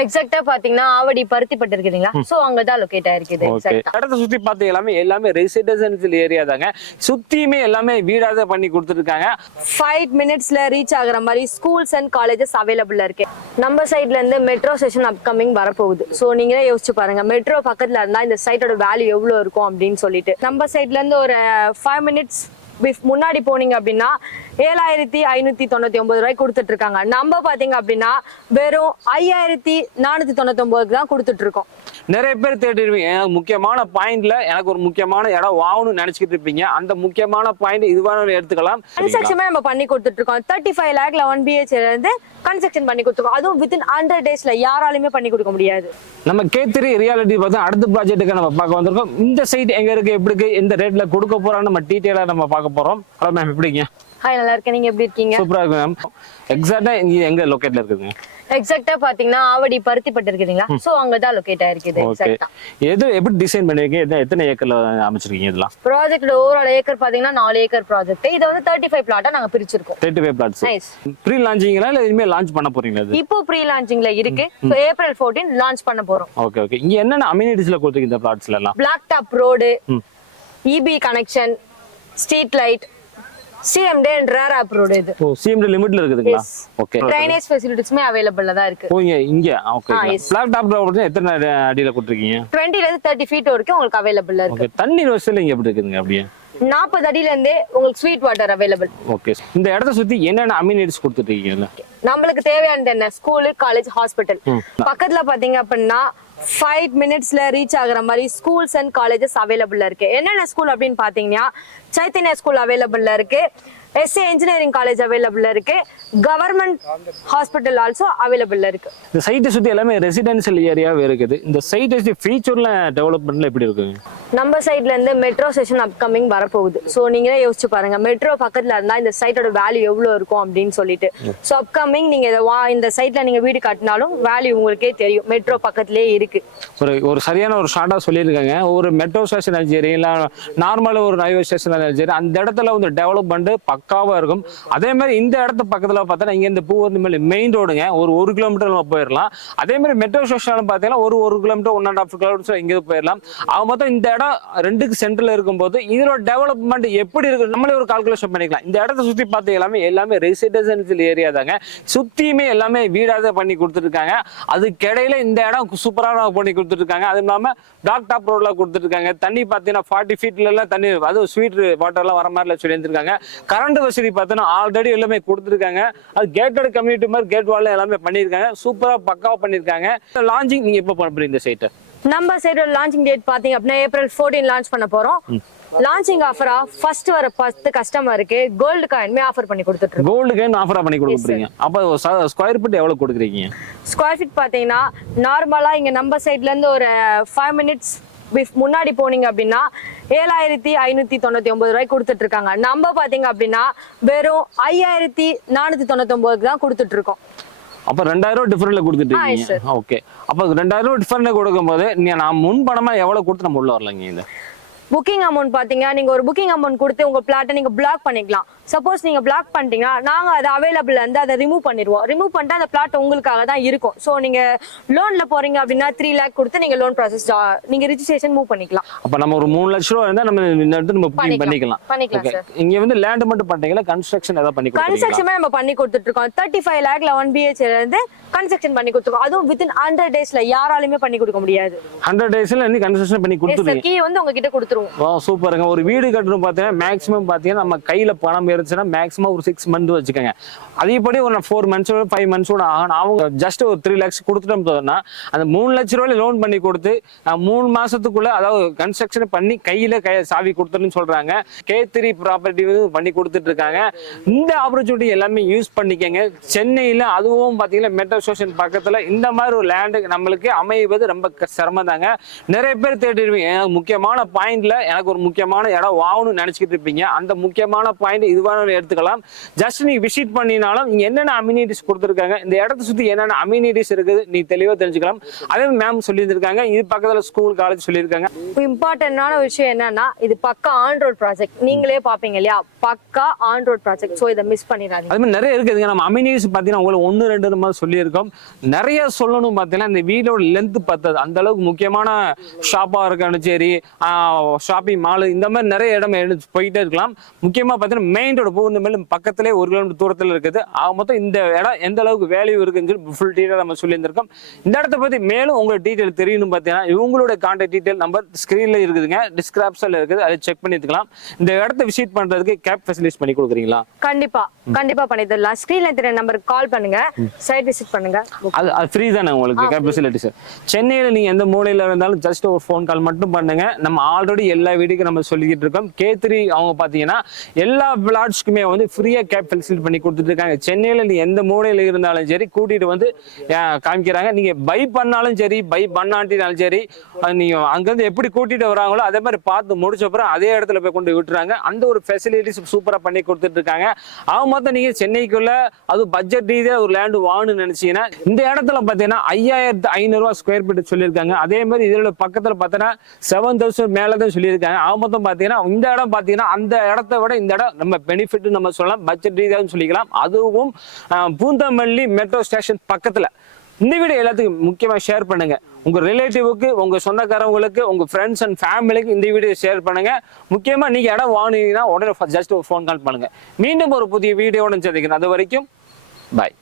எக்ஸாக்ட்டா பாத்தீங்கன்னா ஆவடி பருத்திப்பட்டு இருக்குங்களா, சோ அங்கதான் லொகேட் ஆயிருக்குது. இடத்த சுத்தி பாத்தீங்க எல்லாமே ரெசிடென்சியல் ஏரியா தாங்க. சுத்தியுமே எல்லாமே வீடாக பண்ணி கொடுத்துருக்காங்க. 5 மினிட்ஸ்ல ரீச் ஆகுற மாதிரி ஸ்கூல்ஸ் அண்ட் காலேஜஸ் அவைலபிளா இருக்கு. நம்ம சைட்ல இருந்து மெட்ரோ ஸ்டேஷன் அப்கமிங் வரப்போகுது. சோ நீங்களே யோசிச்சு பாருங்க, மெட்ரோ பக்கத்துல இருந்தா இந்த சைட்டோட வேல்யூ எவ்வளவு இருக்கும் அப்படின்னு சொல்லிட்டு. நம்ம சைட்ல இருந்து ஒரு 5 மினிட்ஸ் முன்னாடி போனீங்க அப்படின்னா 7599 ரூபாய் கொடுத்துட்டு இருக்காங்க. நம்ம பாத்தீங்க அப்படின்னா வெறும் 5499 தான் கொடுத்துட்டு இருக்கோம். நிறைய பேர் தேடிடுவீங்க முக்கியமான பாயிண்ட்ல எனக்கு ஒரு முக்கியமான இடம் வாங்கணும்னு நினைச்சிட்டு இருப்பீங்க. அந்த முக்கியமான பாயிண்ட் இதுவான எடுத்துக்கலாம். கன்ஸ்ட்ரக்ஷன் நம்ம பண்ணி கொடுத்துட்டு இருக்கோம். 35 lakh 11 BHK இருந்து கன்ஸ்ட்ரக்ஷன் பண்ணி கொடுத்துருக்கோம். அதுவும் வித்தின் 100 டேஸ்ல யாராலுமே பண்ணி கொடுக்க முடியாது. நம்ம K3 ரியாலிட்டி பார்த்தா அடுத்த ப்ராஜெக்ட்டுக்கு நம்ம பார்க்க வந்திருக்கோம். இந்த சைட் எங்க இருக்கு, எப்படி இருக்கு, எந்த ரேட்ல கொடுக்க போறோம்னு நம்ம டீடைலா நம்ம பார்க்க போறோம். ஹலோ மேம், எப்படிங்க? ஹாய், நல்லா இருக்கேன். நீங்க எப்படி இருக்கீங்க? சூப்பரா இருக்கு மேம். எக்ஸாக்ட்டா இங்க எங்க லொகேட்ல இருக்குங்க? எக்ஸாக்ட்டா பாத்தீங்கன்னா ஆவடி பருத்திப்பட்டு இருக்குதுங்களா, சோ அங்கதான் லொகேட் ஆயிருக்குது. எக்ஸாக்ட்டா எது எப்படி டிசைன் பண்ணிருக்கீங்க, எத்தனை ஏக்கர்ல அமைச்சிருக்கீங்க? இதெல்லாம் ப்ராஜெக்ட் ஓவரால் ஏக்கர் பாத்தீங்கன்னா 4 ஏக்கர் ப்ராஜெக்ட். இத வந்து 35 பிளாட்டா நாங்க பிரிச்சிருக்கோம். 35 பிளாட்ஸ். நைஸ். ப்ரீ லான்ச்சிங்ல இல்ல இனிமே லான்ச் பண்ண போறீங்களா? இது இப்போ ப்ரீ லான்ச்சிங்ல இருக்கு. சோ ஏப்ரல் 14 லான்ச் பண்ண போறோம். Okay okay. இங்க என்னென்ன அமினிட்டிஸ்ல கொடுத்துருக்கீங்க இந்த பிளாட்ஸ்ல எல்லாம்? Black top road, EB connection, street light, CMD and rare app road இது. ஓ, CMD லிமிட்ல இருக்குதுங்களா? ஓகே. ட்ரைனேஜ் ஃபெசிலிட்டிஸ்மே அவேலபிளா தான் இருக்கு. ஓ, இங்க ஓகே. பிளாக் டாப் ரோடு எத்தனை அடியில கொடுத்துருக்கீங்க? 20 ல இருந்து 30 ஃபீட் வரைக்கும் உங்களுக்கு அவேலபிளா இருக்கு. ஓகே. தண்ணி வசதி இங்க எப்படி இருக்குதுங்க? அப்படியே 40 அடியில இருந்தே உங்களுக்கு ஸ்வீட் வாட்டர் அவேலபிள். ஓகே. இந்த இடத்த சுத்தி என்னென்ன அமினிட்டிஸ் கொடுத்துருக்கீங்க? நம்மளுக்கு தேவையானது என்ன? School, college, hospital. பக்கத்துல பாத்தீங்க அப்படின்னா 5 மினிட்ஸ்ல ரீச் ஆகுற மாதிரி ஸ்கூல்ஸ் அண்ட் காலேஜஸ் அவைலபிளா இருக்கு. என்னென்ன ஸ்கூல் அப்படின்னு பாத்தீங்கன்னா சைத்தன்யா ஸ்கூல் அவைலபிளா இருக்கு, SA இன்ஜினியரிங் காலேஜ் அவைலபிளா இருக்கு, கவர்மெண்ட் ஹாஸ்பிட்டல் ஆல்சோ அவைலபிளா இருக்கு. இந்த சைட்டை சுத்தி எல்லாமே ரெசிடென்சியல் ஏரியாவே இருக்குது. இந்த சைட்டை சுத்தி ஃபியூச்சர்ல டெவலப்மெண்ட்ல எப்படி இருக்குங்க? நம்ம சைட்ல இருந்து மெட்ரோ ஸ்டேஷன் அப்கமிங் வரப்போகுது. சோ நீங்களே யோசிச்சு பாருங்க, மெட்ரோ பக்கத்துல இருந்தா இந்த சைட்டோட வேல்யூ எவ்வளவு இருக்கும் அப்படின்னு சொல்லிட்டு. சோ அப்கமிங் நீங்க இந்த சைட்ல நீங்க வீடு கட்டினாலும் வேல்யூ உங்களுக்கே தெரியும், மெட்ரோ பக்கத்திலே இருக்கு. ஒரு சரியான ஒரு ஷார்ட்டா சொல்லியிருக்காங்க. ஒரு மெட்ரோ ஸ்டேஷன் சரி இல்ல நார்மலா ஒரு ரயில்வே ஸ்டேஷன் சரி, அந்த இடத்துல வந்து டெவலப்மெண்ட் பக்காவா இருக்கும். அதே மாதிரி இந்த இடத்து பக்கத்துல பார்த்தா இங்க இந்த பூவந்தி மெயின் ரோடுங்க, ஒரு 1 கிலோமீட்டர் நம்ம போயிடலாம். அதே மாதிரி மெட்ரோ ஸ்டேஷன் பார்த்தீங்கன்னா ஒரு கிலோமீட்டர் 1.5 கிலோமீட்டர் இங்கே போயிடலாம். அவங்க மொத்தம் இந்த இடம் ரெண்டுக்கு சென்டர்ல இருக்கும்போது இதோட டெவலப்மெண்ட் எப்படி இருக்கு நம்மளே ஒரு கால்குலேஷன் பண்ணிக்கலாம். இந்த இடத்த சுத்தி பார்த்து எல்லாமே ரெசிடென்சியல் ஏரியா தாங்க. சுத்தியுமே எல்லாமே வீடாக பண்ணி கொடுத்துருக்காங்க. அதுக்கிடையில இந்த இடம் சூப்பரான பண்ணி கொடுத்துருக்காங்க. அதுவும் இல்லாம பிளாக் டாப் ரோட்ல கொடுத்துருக்காங்க. தண்ணி பார்த்தீங்கன்னா 40 ஃபீட்ல எல்லாம் தண்ணி, அதுவும் ஸ்வீட் வாட்டர் எல்லாம் வர மாதிரி சொல்லியிருக்காங்க. கரண்ட் வசதி பார்த்தோன்னா ஆல்ரெடி எல்லாமே கொடுத்துருக்காங்க. அது கேட்டட் கம்யூனிட்டி மாதிரி கேட் வால்ல எல்லாமே பண்ணியிருக்காங்க. சூப்பரா பக்காவா பண்ணியிருக்காங்க. லான்ச்சிங் நீங்க எப்போ பண்ண போறீங்க இந்த சைட்டை? நம்ம சைடோட லான்ச்சிங் டேட் பாத்தீங்க அப்படின்னா ஏப்ரல் 14 லான்ச் பண்ண போறோம். லான்ச்சிங் ஆஃபரா ஃபர்ஸ்ட் வர 10 கஸ்டமருக்கு கோல்டு காயின்மே ஆஃபர் பண்ணி கொடுத்துட்டு இருக்கோம். கோல்டு காயின் ஆஃபரா பண்ணி கொடுக்குறீங்க. அப்ப ஸ்கொயர் ஃபீட் எவ்வளவு கொடுக்குறீங்க? ஸ்கொயர் ஃபீட் பாத்தீங்கன்னா நார்மலா இங்க நம்ம சைட்ல இருந்து ஒரு 5 மினிட்ஸ் முன்னாடி போனீங்க அப்படின்னா 7599 ரூபாய் கொடுத்துட்டு இருக்காங்க. நம்ம பாத்தீங்க அப்படின்னா வெறும் 5499 தான் கொடுத்துட்டு இருக்கோம். அப்ப 2000 டிஃபரெண்ட்ல கொடுத்துட்டு இருக்கீங்க. ஓகே. அப்ப 2000 டிஃபரெண்ட்ல கொடுக்கும்போது நான் முன் பணமா எவ்வளவு கொடுத்து நம்ம உள்ள வரலாங்க? இந்த புக்கிங் அமௌண்ட் பாத்தீங்க, நீங்க ஒரு புக்கிங் அமௌண்ட் கொடுத்து உங்க பிளாட்டை நீங்க பிளாக் பண்ணிக்கலாம். சப்போஸ் நீங்க பிளாக் பண்ணிட்டீங்கன்னா நாங்க அதை அவைலபிள் வந்து அதை ரிமூவ் பண்ணிடுவோம். ரிமூவ் பண்ணிட்டு அந்த பிளாட் உங்களுக்காக தான் இருக்கும். ஸோ நீங்க லோன்ல போறீங்க அப்படின்னா 3 lakh கொடுத்து நீங்க லோன் ப்ராசஸ் நீங்க ரிஜிஸ்ட்ரேஷன் மூவ் பண்ணிக்கலாம். அப்ப நம்ம ஒரு 3 லட்சம் ரூபாய் இருந்தா நம்ம இந்த இடத்துல நம்ம புக்கிங் பண்ணிக்கலாம். சார். இங்க வந்து லேண்ட் மட்டும் பண்றீங்களா, கன்ஸ்ட்ரக்ஷன் ஏதாவது பண்ணி கொடுக்குறீங்களா? கன்ஸ்ட்ரக்ஷன் நம்ம பண்ணி கொடுத்துட்டு இருக்கோம். 35 lakh 11 BHK இருந்து கன்ஸ்ட்ரக்ஷன் பண்ணி கொடுத்துருக்கோம். அதுவும் வித்தின் 100 டேஸ்ல யாராலுமே பண்ணி கொடுக்க முடியாது. 100 டேஸ்ல நீ கன்ஸ்ட்ரக்ஷன் பண்ணி கொடுத்துருவீங்க. கீ வந்து உங்ககிட்ட கொடுத்துருவோம். வா, சூப்பருங்க. ஒரு வீடு கட்டணும் பார்த்தீங்கன்னா மேக்ஸிமம் பார்த்தீங்கன்னா நம்ம கையில பணம் இருந்துச்சுன்னா மேக்ஸிமம் ஒரு 6 மந்த் வச்சுக்கோங்க. அதேபடி ஒரு 4 மந்த்ஸ் 5 மந்த்ஸ் ஆகணும். அவங்க ஜஸ்ட் ஒரு 3 lakhs கொடுத்துட்டோம் போதுன்னா அந்த 3 லட்ச ரூபாய் லோன் பண்ணி கொடுத்து 3 மாசத்துக்குள்ள அதாவது கன்ஸ்ட்ரக்ஷன் பண்ணி கையில சாவி கொடுத்துருன்னு சொல்றாங்க. K3 ப்ராப்பர்ட்டி பண்ணி கொடுத்துட்டு இருக்காங்க. இந்த ஆப்பர்ச்சுனிட்டி எல்லாமே யூஸ் பண்ணிக்கங்க. சென்னையில அதுவும் பார்த்தீங்கன்னா மெட்ரோ ஸ்டேஷன் பக்கத்துல இந்த மாதிரி ஒரு லேண்டு நம்மளுக்கு அமைவது ரொம்ப சிரமம் தாங்க. நிறைய பேர் தேடிடுவீங்க முக்கியமான பாயிண்ட்ல லைஃப்ல எனக்கு ஒரு முக்கியமான இடம் வாங்கணும்னு நினைச்சிட்டு இருப்பீங்க. அந்த முக்கியமான பாயிண்ட் இதுவான எடுத்துக்கலாம். ஜஸ்ட் நீங்க விசிட் பண்ணினாலும் நீங்க என்னென்ன அம்யூனிட்டிஸ் கொடுத்துருக்காங்க, இந்த இடத்த சுத்தி என்னென்ன அம்யூனிட்டிஸ் இருக்குது நீ தெளிவா தெரிஞ்சுக்கலாம். அதே மேம் சொல்லியிருக்காங்க, இது பக்கத்துல ஸ்கூல் காலேஜ் சொல்லியிருக்காங்க. இம்பார்ட்டன்டான விஷயம் என்னன்னா இது பக்கா ஆன் ரோட் ப்ராஜெக்ட். நீங்களே பாப்பீங்க இல்லையா, பக்கா ஆன் ரோட் ப்ராஜெக்ட். சோ இதை மிஸ் பண்ணிடாதீங்க. அது மாதிரி நிறைய இருக்குதுங்க. நம்ம அம்யூனிட்டிஸ் பாத்தீங்கன்னா உங்களுக்கு 1 2 மாதிரி சொல்லியிருக்கோம். நிறைய சொல்லணும் பார்த்தீங்கன்னா இந்த வீடோட லென்த் பத்தாது. அந்த அளவுக்கு முக்கியமான ஷாப்பா இருக்கான்னு சரி, ஷாப்பிங் மால், இந்த மாதிரி நிறைய இடம் போயிட்டே இருக்கலாம். முக்கியமா பார்த்தீங்கன்னா மெயின் ரோடு பூந்த மேல பக்கத்திலே 1 கிலோமீட்டர் தூரத்தில் இருக்குது. மொத்தம் இந்த இடம் எந்த அளவுக்கு வேல்யூ இருக்குன்னு சொல்லி ஃபுல் டீட்டெயில் நம்ம சொல்லியிருந்திருக்கோம். இந்த இடத்த பத்தி மேலும் உங்களுக்கு டீட்டெயில் தெரியணும் பார்த்தீங்கன்னா இவங்களோட கான்டாக்ட் டீட்டெயில் நம்பர் ஸ்கிரீன்ல இருக்குதுங்க, டிஸ்கிரிப்ஷன்ல இருக்குது, அதை செக் பண்ணி எடுத்துக்கலாம். இந்த இடத்த விசிட் பண்றதுக்கு கேப் ஃபெசிலிட்டிஸ் பண்ணி கொடுக்குறீங்களா? கண்டிப்பா பண்ணி தரலாம். ஸ்கிரீன்ல தெரிய நம்பருக்கு கால் பண்ணுங்க, சைட் விசிட் பண்ணுங்க. அது ஃப்ரீ தானே உங்களுக்கு கேப் ஃபெசிலிட்டிஸ். சென்னையில நீங்க எந்த மூலையில இருந்தாலும் ஜஸ்ட் ஒரு ஃபோன் கால் மட்டும் பண்ணுங்க. நம்ம ஆல்ரெடி எல்லா வீட்டுக்கும் நம்ம சொல்லிக்கிட்டு இருக்கோம். K3 அவங்க பாத்தீங்கன்னா எல்லா பிளாட்ஸ்க்குமே வந்து ஃப்ரீயா கேப் ஃபெசிலிட்டி பண்ணி கொடுத்துட்டு இருக்காங்க. சென்னையில நீ எந்த மூலையில இருந்தாலும் சரி கூட்டிட்டு வந்து காமிக்கிறாங்க. நீங்க பை பண்ணாலும் சரி, பை பண்ணாட்டினாலும் சரி, நீங்க அங்கிருந்து எப்படி கூட்டிட்டு வராங்களோ அதே மாதிரி பார்த்து முடிச்ச அப்புறம் அதே இடத்துல போய் கொண்டு விட்டுறாங்க. அந்த ஒரு ஃபெசிலிட்டிஸ் சூப்பரா பண்ணி கொடுத்துட்டு இருக்காங்க. அவங்க மொத்தம் நீங்க சென்னைக்குள்ள அது பட்ஜெட் ரீதியா ஒரு லேண்ட் வாங்கணும்னு நினைச்சீங்கன்னா இந்த இடத்துல பாத்தீங்கன்னா 5500 ரூபாய் ஸ்கொயர் ஃபீட் சொல்லியிருக்காங்க. அதே மாதிரி இதோட பக்கத்துல பாத்தீங்கன்னா 7000 மேலதான் சொல்லியிருக்காங்க. அவங்க மொத்தம் பாத்தீங்கன்னா இந்த இடம் பாத்தீங்கன்னா அந்த இடத்த விட இந்த இடம் நம்ம பெனிஃபிட் நம்ம சொல்லலாம், பட்ஜெட் ரீதியாக சொல்லிக்கலாம். அதுவும் பூந்தமல்லி மெட்ரோ ஸ்டேஷன் பக்கத்துல. இந்த வீடியோ எல்லாத்துக்கும் முக்கியமா ஷேர் பண்ணுங்க. உங்க ரிலேட்டிவுக்கு, உங்க சொந்தக்காரவங்களுக்கு, உங்க ஃப்ரெண்ட்ஸ் அண்ட் ஃபேமிலிக்கு இந்த வீடியோ ஷேர் பண்ணுங்க. முக்கியமா நீங்க இடம் வாங்குனீங்கன்னா உடனே ஜஸ்ட் ஒரு ஃபோன் கால் பண்ணுங்க. மீண்டும் ஒரு புதிய வீடியோட சந்திக்கிறேன். அது வரைக்கும் பாய்.